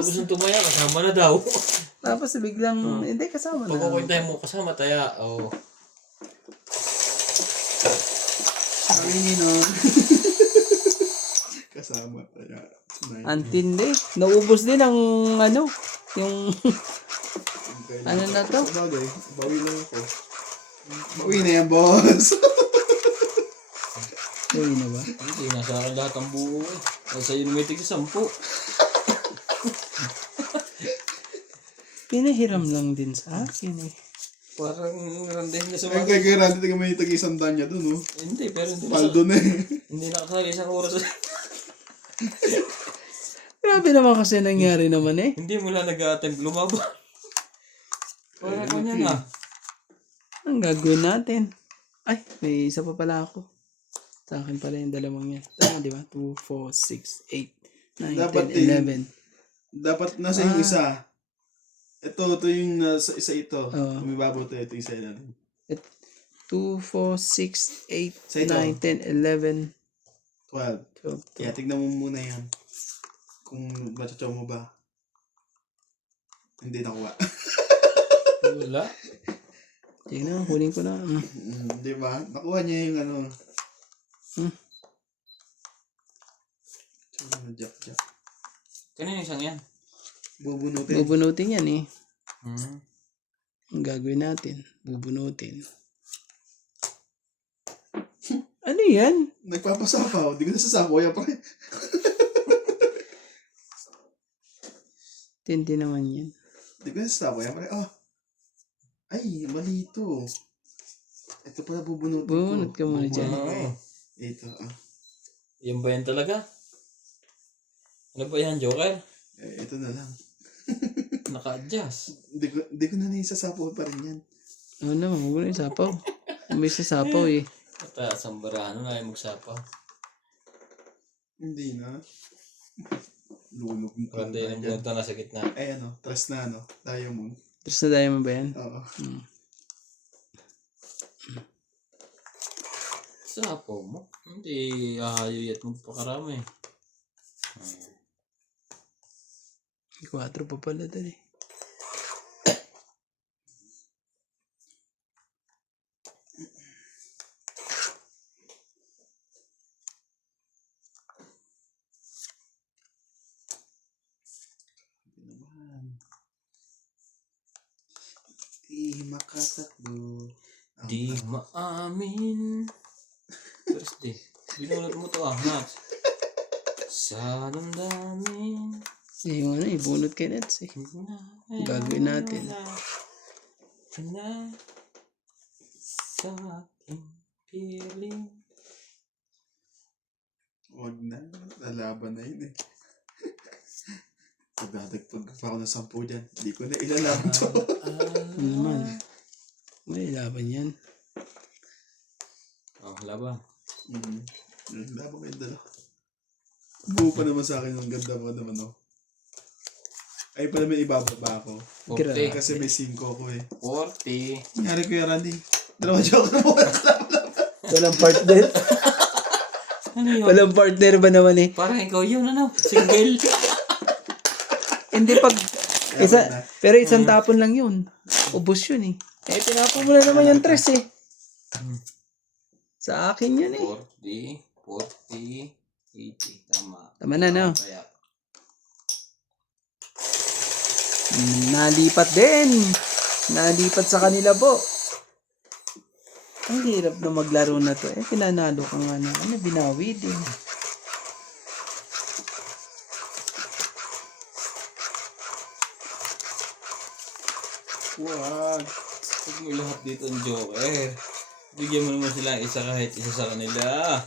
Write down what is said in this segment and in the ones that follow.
Tapos nung tumaya, kasama na daw. Tapos biglang, hindi, kasama na. Pagkukwentahin mo, kasama taya. Oh. Sabi ni no. Kasama kaya. Antindi. Naubos din ang, ano, yung, ano na to? Sabagay, bawi lang ako. Bawi na yan, boss. Uy na ba? Hindi, nasa akin lahat ang buo eh. Nasa iyo may tig 10. Pinahiram lang din sa akin eh. Parang randay na sa Ay, kay Randy, taga may tag-isang danya dun, oh. Hindi, pero hindi Paldo na eh. hindi nakasali isang oras. Grabe naman kasi nangyari naman eh. Hindi mo lang nag-attempt lumaban. Parang kanya na. Ang gagawin natin? Ay, may isa pa pala ako. Sa akin pala yung dalawang yan. Tama, di ba? 2, 4, 6, 8, 9, Dapat 10, 11. Dapat nasa yung isa. Ito yung nasa isa ito. Oo. Umibabaw to, ito yung isa natin. 2, 4, 6, 8, Sa ito. 9, 10, 11, 12. 12. Kaya tignan mo muna yan. Kung machachaw mo ba. Hindi nakuha. Wala. Sige na, kunin ko na. Di ba? Nakuha niya yung ano. Jack. Kanina isang yan. Bubunutin. Bubunutin yan eh. Hmm. Ang gagawin natin, bubunutin. Ano yan? Nagpapasapaw. Di ko nasasapaw yan, pre. Tindi naman yan. Di ko nasasapaw yan, pre. Oh. Ay, mali ito. Ito pala bubunutin ko. Bubunot ka muna dyan. Oo. Ito, ah. Yan ba yan talaga? Ano ba yan, Joker? Ito na lang. Naka-adjust. Di ko na naisasapaw pa rin yan. Oo naman, huwag mo na yung sapaw. May sasapaw eh. Mataas ang barahan na yung magsapaw. Hindi na. Lulog mo ka Randay ng bunta na sa gitna. Ay, ano, trust na, ano, diamond. Tapos na diamond ba yan? Oo. Sapaw mo? Hindi ahayuyat mo pa karami. 4 pa pala dali. Di makatakbo. Di maamin. Thursday. Binulot mo to Nats. Sa damdamin. Eh, yung ano, ibunot kay Nets eh. Gagawin natin. Na sa aking piling. Huwag na. Lalaban na yun eh. Pagdadagpag pa ako ng 10 dyan. Hindi ko na ilalaban to. Ano naman? May laban yan. Oh, laban. Laban ko yung dalawa. Buo pa naman sa akin yung ganda mo naman, no? Ay pa naman ibababa ako. 40. Kasi may 5 ko eh. 40. Nangyari ko yung Randy. Dalawa joke na mo. Walang partner. Ano yun? Walang partner ba naman eh? Parang ikaw yun, ano? Single. Hindi pag... pero isang tapon lang yun. Ubus yun eh. Eh, tinapon mo na naman yung tres eh. Sa akin yun eh. 40, 80. Tama. Tama na, no? Kaya, Nalipat din. Nalipat sa kanila po. Ang hirap na maglaro na to. Eh, pinanalo ka nga na. Ano, binawi din. wag. Huwag mo lahat dito ang Joker. Bigyan mo naman sila isa kahit isa sa kanila.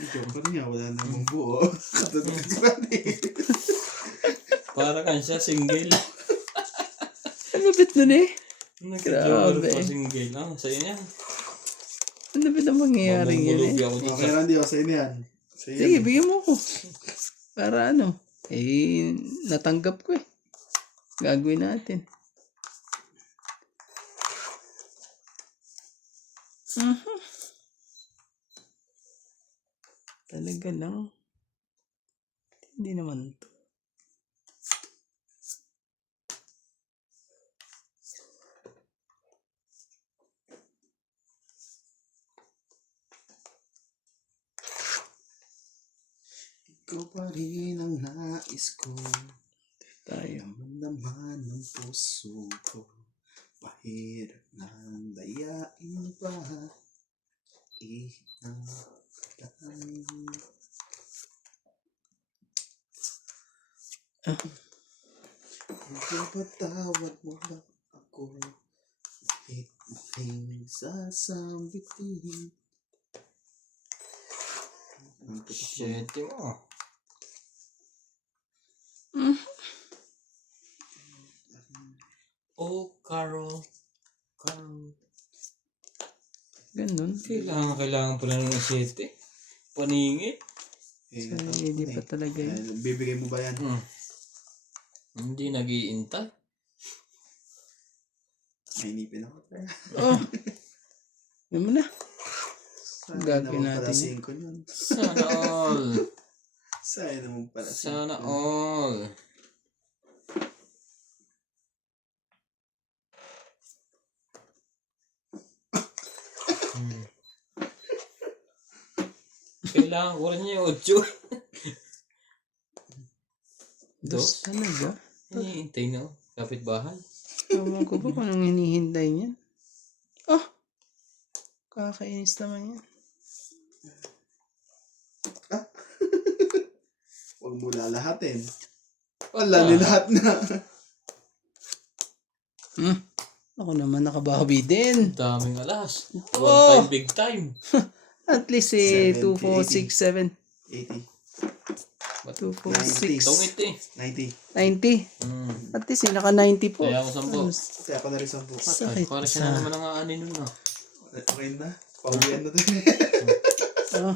Ikaw pa rin nga. Wala namang buo. Katulad si Randy. Para kan siya single. Ang lapit nun eh. Nag-Joker Grabe. pa single. Ah, sa'yo niya. Ang lapit na mangyayari yun eh. Mamumulubi ako dyan Okay, sa... Randy. O, sa'yo na yan. Sa'yo Sige, yan. bigyan mo ko. Para ano. Eh, natanggap ko eh. Gagawin natin. Talaga lang. Hindi naman to. pa rin ang nais ko. Tayo. Naman ng puso ko. Mahirap nang dayain pa. Inang Ipapatawad mo ba ako? Bakit muling sasambitin? Shit mo. Oh, Carol. Carol. Ganun. Kailangan pala ng 7. Paningit. So, hindi pa talaga yun. Bibigay mo ba yan? Hindi nag-iintay. May inipin ako. Oh! Yan mo na. Sayang Gagawin naman pala natin 5 yun. Sana all. Sayang naman pala 5. Sana all. Kailangan ko rin yung 8. Dos talaga. Hinihintay na. Kapit-bahay. Ewan ko ba kung anong hinihintay niyan? Oh! Kakainis naman yan. Huwag mo lalahatin. Wala, nilahat na. Ako naman nakabawi din. Daming alas. Oh! One time, big time. At least 70, 2, 4, 6, 7. 80. 2, 4, 6, Tungit eh. 90. 90. At least naka 90 po. Kaya ako 10. Kaya ako na rin 10. Sakit Para siya na naman ang aanin nun ah. Okay na. Pauwian na tayo. Oh,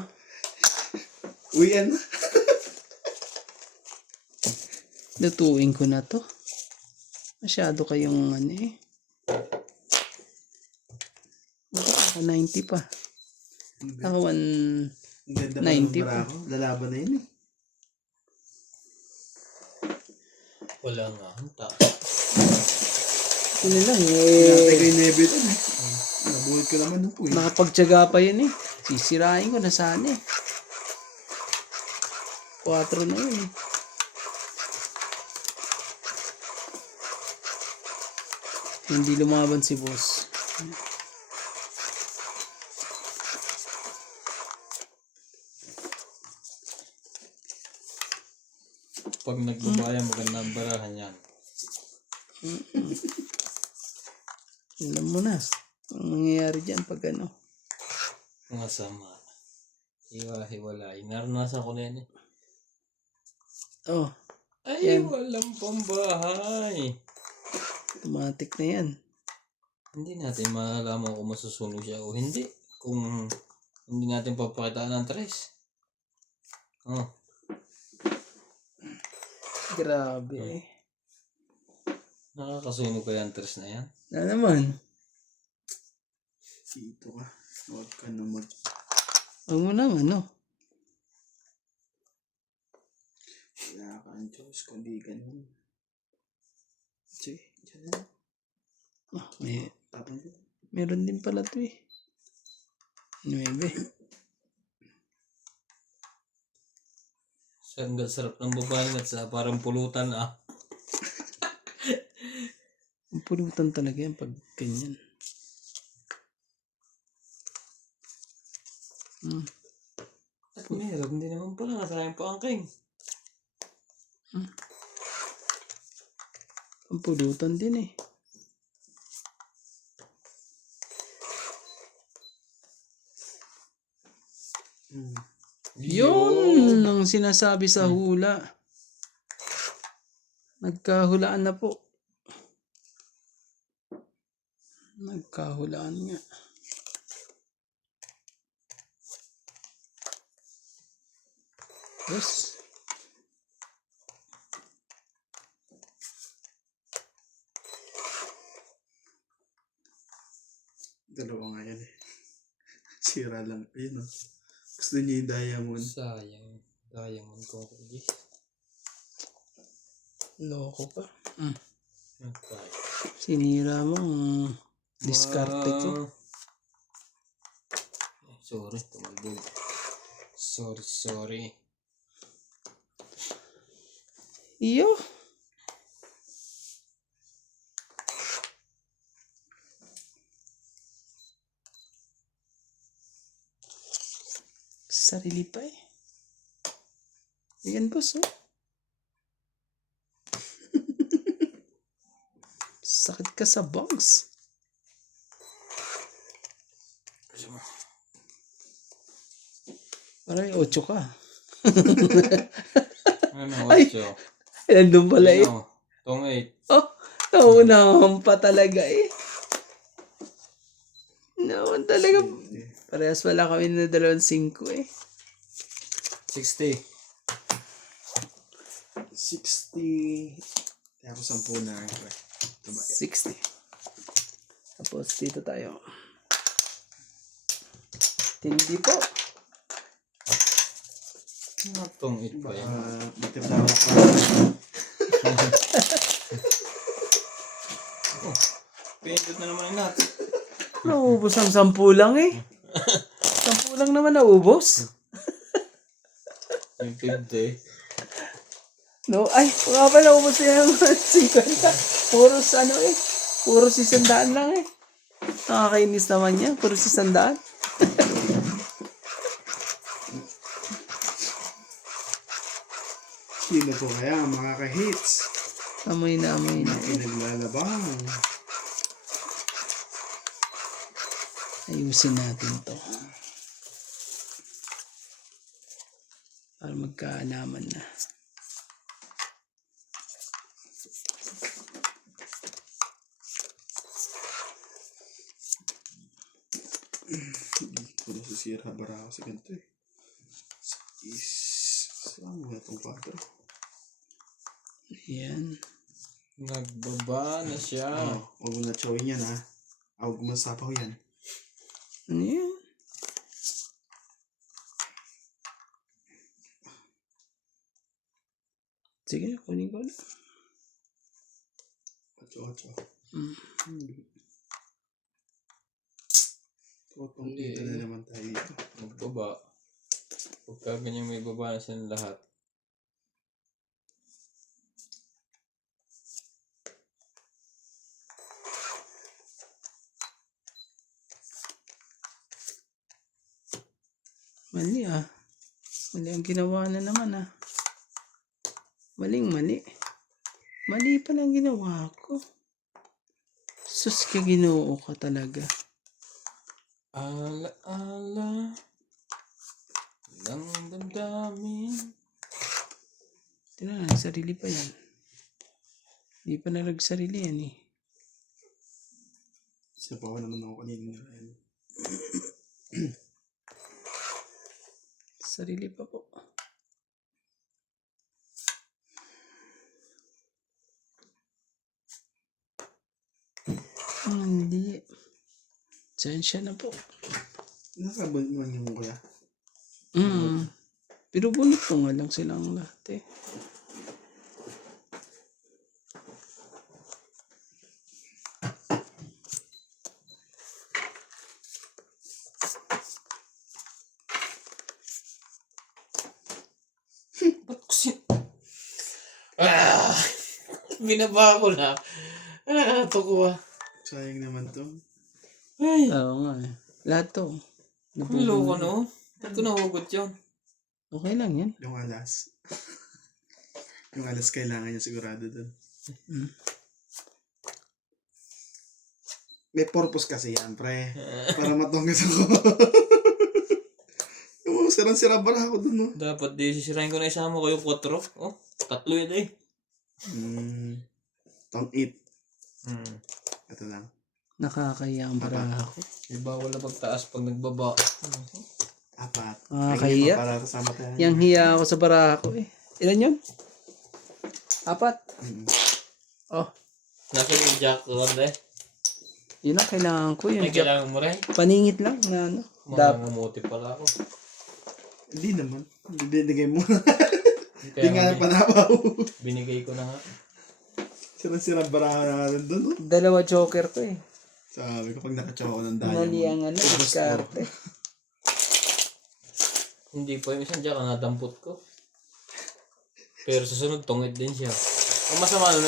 Uwian na. lutuin ko na to. Masyado kayong ano eh. Naka 90 pa. Naka 1. Ang ganda 90 pa ng po. barako. Lalaban na yun eh. Wala nga. Hanta. Ano lang Pinatay eh. ko yung nebe doon eh. Nabuhat ko naman nung puwi. Nakapagtyaga pa yun eh. Sisirain ko na sana eh. 4 na yun eh. Hindi lumaban si boss. Pag nagbabaya, maganda ang barahan yan. Alam mo na. Ang mangyayari dyan pag ano. Mga sama. Hiwa-hiwalay. Naranasan ko na yan eh. Oh, Ay, Yan. walang pambahay. automatic na yan. Hindi natin malalaman kung masusunog siya o hindi. Kung hindi natin papakitaan ng tres. Oh. Grabe eh. Nakakasunog kaya ang tres na yan? Na naman. Dito ka. Huwag ka na mag... Huwag mo nang ano. Wala ka ang Diyos, kundi ganun. Sige, dyan na. Oh, Tapang ko. meron din pala to eh. 9. Ang sarap ng babae at sa parang pulutan ah. Ang pulutan talaga yan pag ganyan. At meron din naman pala nasayang paangking. Ang pulutan din eh. Yun ang sinasabi sa hula. Nagkahulaan na po. Nagkahulaan nga. Yes. Dalawa nga yan eh. Sira lang. Ayun o. Gusto niya yung diamond. Sayang. Diamond ko ko. Loko pa. Okay. Sinira mo ang diskarte ko. Sorry, tumalbog. Sorry. Iyo. Sarili pa eh. Yan boss oh. Sakit ka sa bangs. Parang 8 ka. Ano, Ay! 8. Nandun pala eh. Ano, tong 8. Oh, naunahan pa talaga eh. Naman talaga. Parehas wala kami na 2-5 eh. 60. 60. Kaya ako 10 na. 60. Tapos dito tayo. Tindi po. Ano tong 8 pa yan? Matipla ako. Pindot na naman natin. Naubos ang 10 lang eh. 10 lang naman naubos. Yung 50. No, ay, nga pala naubos na yung 50. Puros ano eh. Puros 100 lang eh. Nakakainis naman yan. Puros 100. Sino po kaya ang makaka-hits? Amoy na. Pinaglalabang. Ayusin natin to. Para magkaalaman na. Puro sisira bara ako sa ganito eh. Saan mo na itong 4? Ayan. Nagbaba na siya. Huwag mo na chowin yan ha. Huwag mo na sapaw yan. Ano yan? Sige na, kunin ko na. Pacho. Mm. Totong dito na naman tayo dito. Nagbaba. Pagka ganyan may baba na silang lahat. Mali ah. Mali ang ginawa na naman ah. Mali. Mali pala ang ginawa ko. Sus ka, Ginoo ka talaga. Ala ng damdamin. Tingnan, sarili pa yan. Hindi pa nalagsarili yan eh. Sapaw naman ako kanina nila. Sarili pa po. Hindi. Sensya na po. Nakabunod naman yung kuya. Pero bunot ko nga lang silang lahat eh. Ba't kasi... Binaba ko na. Ito ko ah. Sayang naman to. Ay, Oo nga eh. Lahat to. kulo ko no. Ba't ko nahugot yun? Okay lang yan. Yung alas. Yung alas kailangan niya sigurado dun. May purpose kasi yan, pre. Para matonggas ako. Yung sirang-sira bara ako dun, no? Dapat di sisirain ko na isama ko yung 4. Oh, 3 yun eh. Tong 8. Ito lang. Nakakahiya ang baraha ko. May bawal na pagtaas pag nagbaba. 4. Nakakahiya. Para kasama tayo. Yang hiya ako sa baraha ko eh. Ilan yun? 4. Oh, Nasa yung jack ko eh. yun ang kailangan ko. Yun. May kailangan mo rin. Paningit lang na ano. Mangangamuti pala ako. Hindi naman. Bibigay mo. Hindi Kaya nga nga panabaw. binigay ko na nga. Sirang-sira bara na rin dun, no? 2 joker ko eh. Sabi ko pag nakachow ko ng diamond. Mali ang ano, ubos ko. diskarte. Hindi pa yung isang jack, nadampot ko. Pero sa sunod, tungit din siya. Ang masama nun,